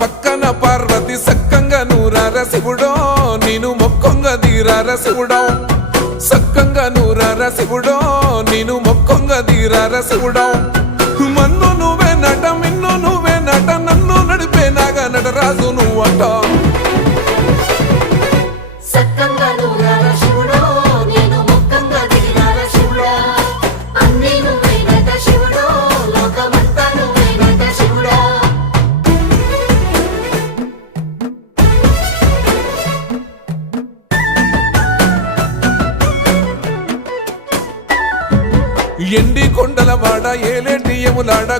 పక్కన పార్వతి సక్కంగా నూరార శివుడో నేను మొక్కంగా తీరార శివుడో సక్కంగా నూరార శివుడో నేను మొక్కంగా తీరార శివుడో మన్ను నువ్వే నట మిన్ను నువ్వే నట నన్ను నడిపే నాగా నటరాజు నువ్వట ఎండి కొండల వాడ ఏలేటి యములాడ